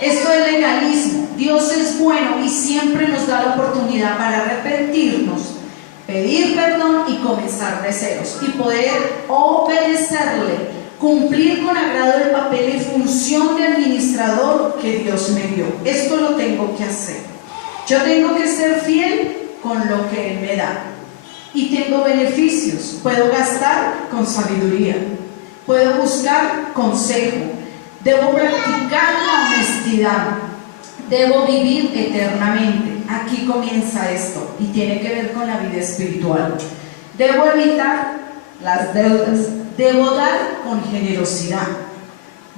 Esto es legalismo. Dios es bueno y siempre nos da la oportunidad para arrepentirnos, pedir perdón y comenzar de ceros y poder obedecerle, cumplir con agrado el papel y función de administrador que Dios me dio. Esto lo tengo que hacer. Yo tengo que ser fiel con lo que Él me da. Y tengo beneficios. Puedo gastar con sabiduría. Puedo buscar consejo. Debo practicar la honestidad. Debo vivir eternamente. Aquí comienza esto y tiene que ver con la vida espiritual. Debo evitar las deudas. Debo dar con generosidad.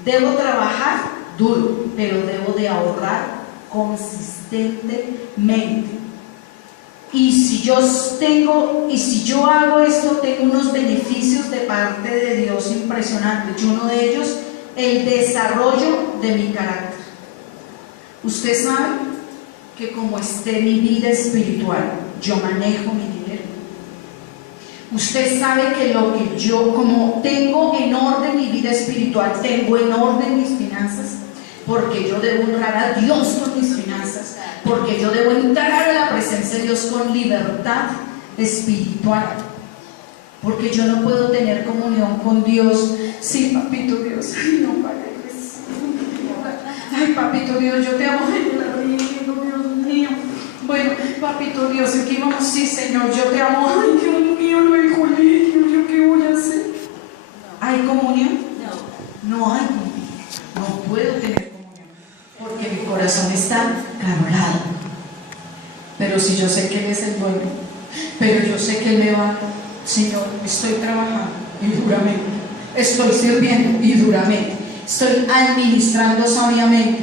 Debo trabajar duro, pero debo de ahorrar consistentemente. Y si yo hago esto, tengo unos beneficios de parte de Dios impresionantes. Y uno de ellos, el desarrollo de mi carácter. Usted sabe que como esté mi vida espiritual, yo manejo mi dinero. Usted sabe que lo que yo, como tengo en orden mi vida espiritual, tengo en orden mis finanzas, porque yo debo honrar a Dios con mis finanzas, porque yo debo entrar a la presencia de Dios con libertad espiritual, porque yo no puedo tener comunión con Dios. Sí, papito Dios, ay, no pagues. Ay, papito Dios, yo te amo. Ay, Dios mío. Bueno, papito Dios, aquí vamos. Sí, Señor, yo te amo. Ay, Dios mío, no hay colegio, ¿yo qué voy a hacer? ¿Hay comunión? No hay comunión. No puedo tener comunión porque mi corazón está cargado. Pero si yo sé que Él es el dueño, pero yo sé que Él me va, Señor, estoy trabajando y duramente, estoy sirviendo y duramente, estoy administrando sabiamente.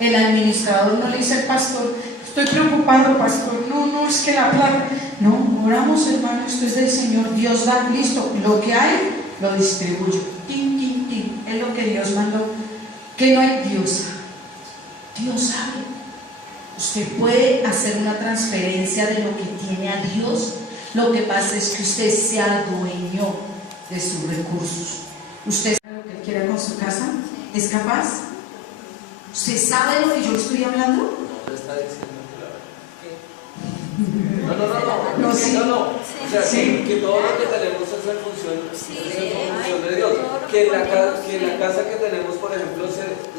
El administrador no le dice al pastor, estoy preocupado, pastor, no, es que la plata. No, oramos, hermano, esto es del Señor. Dios da, listo, lo que hay lo distribuyo. Tin, tin, tin. Es lo que Dios mandó. Que no hay Dios. Dios sabe. Usted puede hacer una transferencia de lo que tiene a Dios. Lo que pasa es que usted sea dueño de sus recursos. ¿Usted sabe lo que Él quiere con su casa? ¿Es capaz? ¿Usted sabe lo que yo le estoy hablando? No, está diciendo No, sí. O sea, Sí. que todo lo que tenemos es en función de Dios. Que en la casa que tenemos, por ejemplo,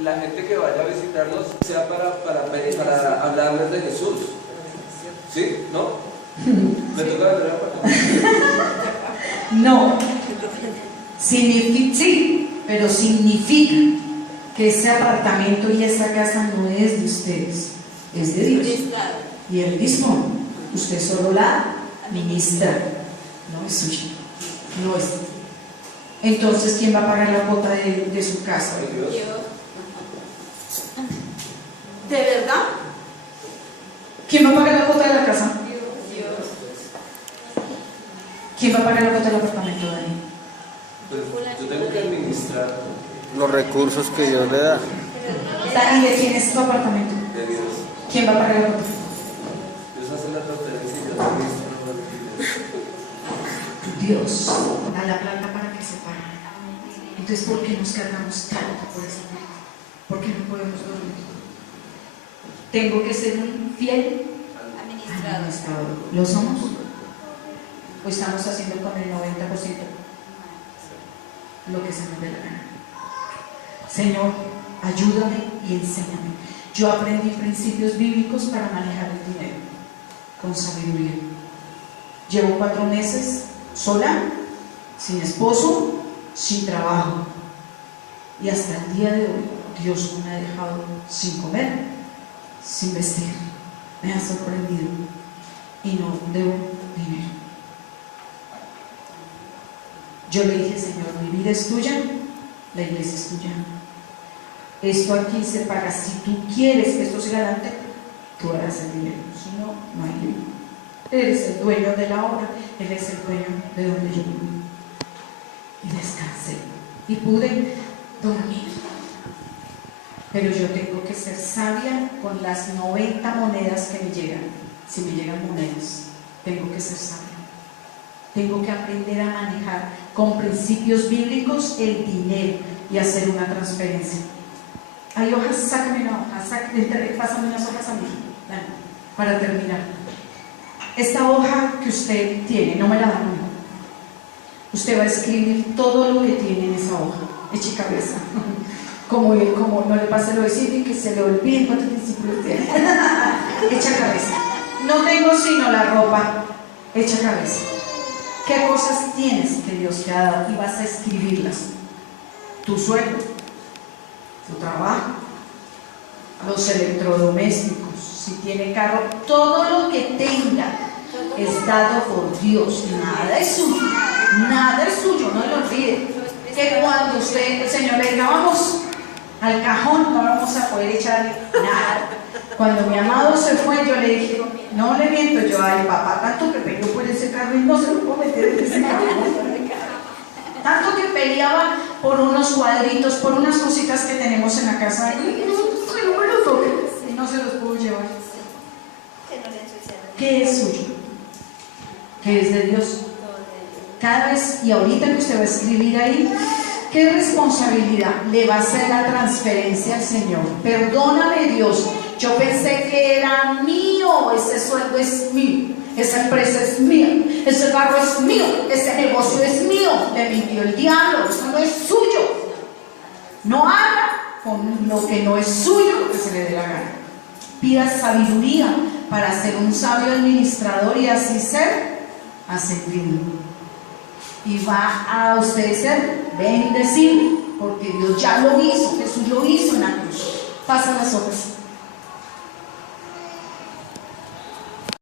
la gente que vaya a visitarnos sea para hablarles de Jesús. ¿Sí? ¿No? ¿Me toca ver la parte? No. Sí, pero significa que ese apartamento y esa casa no es de ustedes, es de Dios. Y Él dispone. Usted solo la ministra, no es suya, no es. Entonces, ¿quién va a pagar la cuota de su casa? Dios. ¿De verdad? ¿Quién va a pagar la cuota de la casa? ¿Quién va a pagar la cuota del apartamento, Dani? Pues yo tengo que administrar Los recursos que Dios le da. Dani, ¿de quién es tu apartamento? de Dios. ¿Quién va a pagar la cuota? Dios hace la transferencia y yo administro los recursos. Dios da la plata para que se pague. Entonces, ¿por qué nos cargamos tanto por esa plata? ¿Por qué no podemos dormir? Tengo que ser un fiel administrador. ¿Lo somos? o estamos haciendo con el 90% lo que se nos dé la gana. Señor, ayúdame y enséñame. Yo aprendí principios bíblicos para manejar el dinero con sabiduría. Llevo 4 meses sola, sin esposo, sin trabajo, y hasta el día de hoy Dios no me ha dejado sin comer, sin vestir. Me ha sorprendido y no debo dinero. Yo le dije: Señor, mi vida es tuya, la iglesia es tuya. Esto aquí se paga. Si tú quieres que esto siga adelante, tú harás el dinero. Si no, no hay dinero. Él es el dueño de la obra, Él es el dueño de donde yo vivo. Y descansé y pude dormir. Pero yo tengo que ser sabia con las 90 monedas que me llegan. Si me llegan monedas, tengo que ser sabia. Tengo que aprender a manejar con principios bíblicos el dinero y hacer una transferencia. Hay hojas, sácame una hoja, pásame unas hojas a mí, para terminar. Esta hoja que usted tiene, no me la da a mí. Usted va a escribir todo lo que tiene en esa hoja. Eche cabeza. Como no le pase lo de Cindy, que se le olvide cuántos discípulos tiene. Echa cabeza. No tengo sino la ropa. Echa cabeza. ¿Qué cosas tienes que Dios te ha dado? Y vas a escribirlas. Tu sueldo, tu trabajo, los electrodomésticos, si tiene carro, todo lo que tenga es dado por Dios. Nada es suyo. Nada es suyo, no lo olvide. Que cuando usted, el Señor le diga: vamos al cajón, no vamos a poder echarle nada. Cuando mi amado se fue, yo le dije, no le miento, yo: ay papá, tanto que peleó por ese carro y no se lo puedo meter en ese carro. Tanto que peleaba por unos cuadritos, por unas cositas que tenemos en la casa, y no me los toque, y no se los puedo llevar. ¿Qué es suyo? ¿Qué es de Dios? Cada vez, y ahorita que usted va a escribir ahí, ¿qué responsabilidad le va a hacer la transferencia al Señor? Perdóname, Dios, yo pensé que era mío, ese sueldo es mío, esa empresa es mía, ese carro es mío, ese negocio es mío, le mintió el diablo, eso no es suyo. No haga con lo que no es suyo lo que se le dé la gana. Pida sabiduría para ser un sabio administrador y así ser ascendido. Y va a usted ser bendecido, porque Dios ya lo hizo, Jesús lo hizo en la cruz. Pasan las hojas.